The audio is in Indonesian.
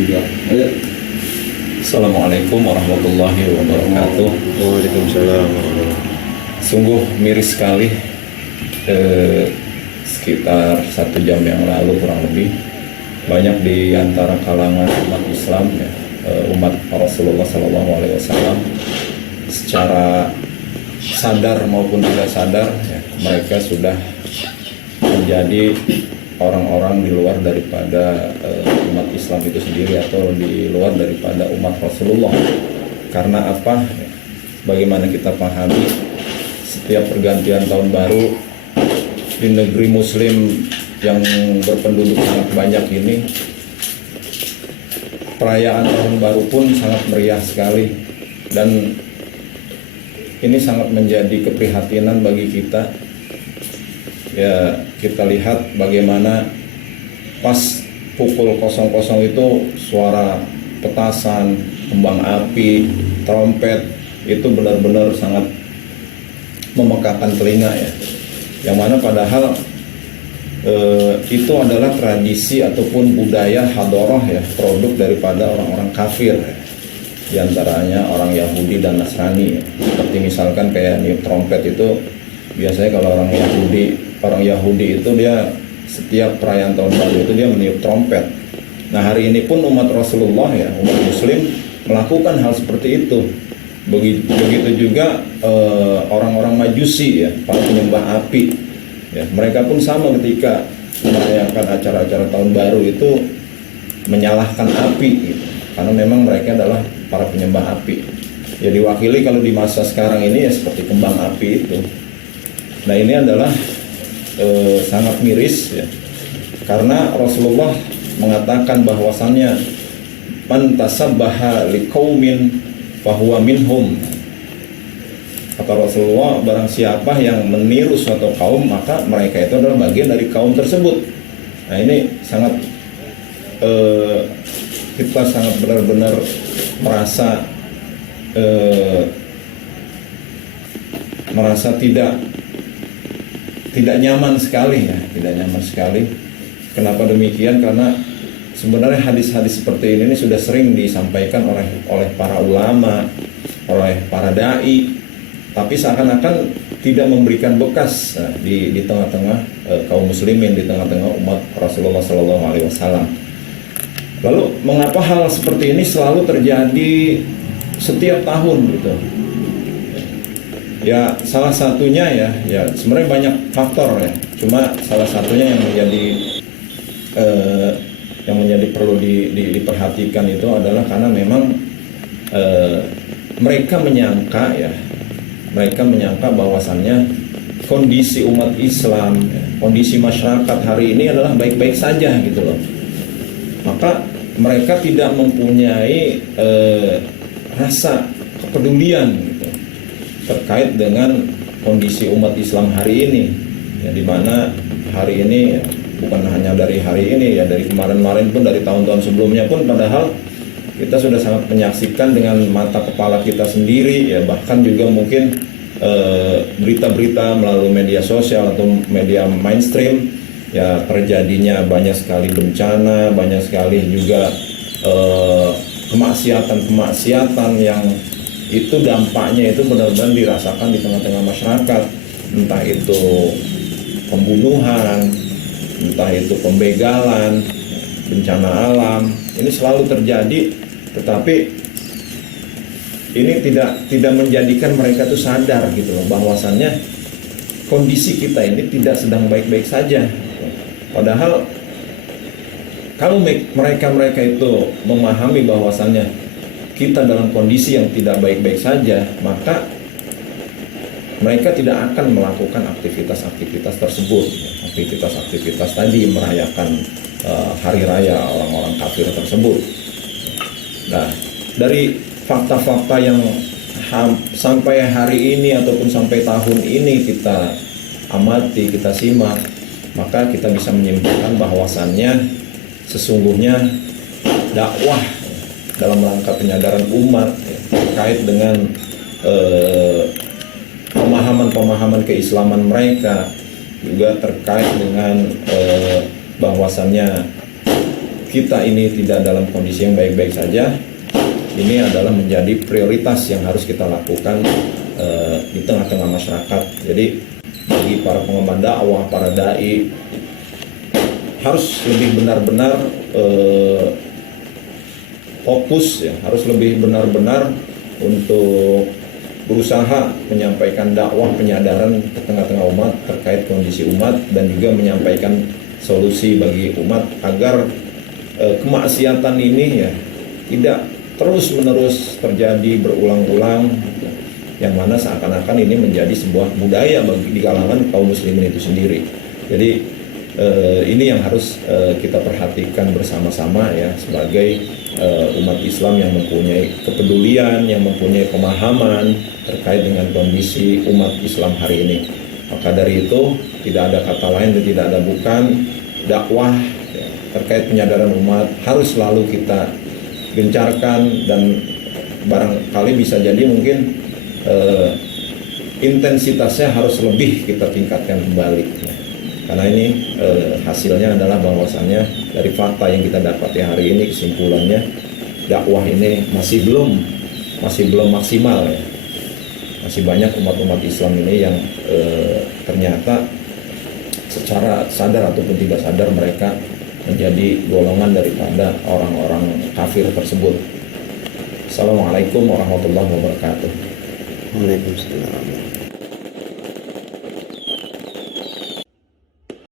juga. Ayo. Assalamualaikum warahmatullahi wabarakatuh. Waalaikumsalam. Sungguh miris sekali, sekitar 1 jam yang lalu kurang lebih, banyak di antara kalangan umat Islam, ya, umat Rasulullah SAW, secara sadar maupun tidak sadar, ya, mereka sudah menjadi orang-orang di luar daripada umat Islam itu sendiri, atau di luar daripada umat Rasulullah. Karena apa? Bagaimana kita pahami, setiap pergantian tahun baru di negeri Muslim yang berpenduduk sangat banyak ini, perayaan tahun baru pun sangat meriah sekali, dan ini sangat menjadi keprihatinan bagi kita. Ya, kita lihat bagaimana pas pukul 00 itu suara petasan, kembang api, trompet itu benar-benar sangat memekakan telinga, ya. Yang mana padahal itu adalah tradisi ataupun budaya hadoroh, ya, produk daripada orang-orang kafir, ya. Di antaranya orang Yahudi dan Nasrani, ya. Seperti misalkan kayak niup trompet itu, biasanya kalau orang Yahudi itu dia setiap perayaan tahun baru itu dia meniup trompet. Nah, hari ini pun umat Rasulullah, ya, umat Muslim melakukan hal seperti itu. Begitu juga orang-orang Majusi, ya, para penyembah api, ya, mereka pun sama ketika merayakan acara-acara tahun baru itu menyalahkan api, gitu. Karena memang mereka adalah para penyembah api. Ya, diwakili kalau di masa sekarang ini ya seperti kembang api itu. Nah, ini adalah sangat miris, ya, karena Rasulullah mengatakan bahwasannya man tasabbaha liqaumin fahuwa minhum. Kata Rasulullah, barang siapa yang meniru suatu kaum, maka mereka itu adalah bagian dari kaum tersebut. Nah, ini sangat kita sangat benar-benar merasa tidak nyaman sekali, ya, tidak nyaman sekali. Kenapa demikian? Karena sebenarnya hadis-hadis seperti ini sudah sering disampaikan oleh para ulama, oleh para dai, tapi seakan-akan tidak memberikan bekas di tengah-tengah kaum muslimin, di tengah-tengah umat Rasulullah SAW. Lalu mengapa hal seperti ini selalu terjadi setiap tahun, gitu? Ya, salah satunya ya sebenarnya banyak faktor, ya. Cuma salah satunya yang menjadi perlu diperhatikan itu adalah karena memang mereka menyangka bahwasannya kondisi umat Islam, ya, kondisi masyarakat hari ini adalah baik-baik saja, gitu loh. Maka mereka tidak mempunyai rasa kepedulian, gitu, terkait dengan kondisi umat Islam hari ini, ya, dimana hari ini, ya, bukan hanya dari hari ini, ya, dari kemarin-kemarin pun, dari tahun-tahun sebelumnya pun, padahal kita sudah sangat menyaksikan dengan mata kepala kita sendiri, ya, bahkan juga mungkin berita-berita melalui media sosial atau media mainstream, ya, terjadinya banyak sekali bencana, banyak sekali juga kemaksiatan yang itu dampaknya itu benar-benar dirasakan di tengah-tengah masyarakat. Entah itu pembunuhan, entah itu pembegalan, bencana alam, ini selalu terjadi. Tetapi ini tidak menjadikan mereka tuh sadar, gitu loh, bahwasannya kondisi kita ini tidak sedang baik-baik saja. Padahal kalau mereka itu memahami bahwasannya kita dalam kondisi yang tidak baik-baik saja, maka mereka tidak akan melakukan aktivitas-aktivitas tersebut, aktivitas-aktivitas tadi merayakan hari raya orang-orang kafir tersebut. Nah, dari fakta-fakta yang sampai hari ini ataupun sampai tahun ini kita amati, kita simak, maka kita bisa menyimpulkan bahwasannya sesungguhnya dakwah dalam rangka penyadaran umat, ya, terkait dengan pemahaman-pemahaman keislaman mereka, juga terkait dengan bahwasannya kita ini tidak dalam kondisi yang baik-baik saja, ini adalah menjadi prioritas yang harus kita lakukan di tengah-tengah masyarakat. Jadi bagi para pengemban dakwah, para dai, harus lebih benar-benar fokus ya, harus lebih benar-benar untuk berusaha menyampaikan dakwah penyadaran ke tengah-tengah umat terkait kondisi umat, dan juga menyampaikan solusi bagi umat agar kemaksiatan ini ya tidak terus-menerus terjadi berulang-ulang, yang mana seakan-akan ini menjadi sebuah budaya bagi di kalangan kaum muslimin itu sendiri. Jadi ini yang harus kita perhatikan bersama-sama ya, sebagai umat Islam yang mempunyai kepedulian, yang mempunyai pemahaman terkait dengan kondisi umat Islam hari ini. Maka dari itu tidak ada kata lain dan tidak ada bukan, dakwah ya, terkait penyadaran umat harus selalu kita gencarkan, dan barangkali bisa jadi mungkin intensitasnya harus lebih kita tingkatkan kembali ya. Karena ini hasilnya adalah bahwasannya dari fakta yang kita dapati hari ini, kesimpulannya dakwah ini masih belum maksimal ya. Masih banyak umat-umat Islam ini yang ternyata secara sadar ataupun tidak sadar mereka menjadi golongan daripada orang-orang kafir tersebut. Assalamualaikum warahmatullahi wabarakatuh. Waalaikumsalam.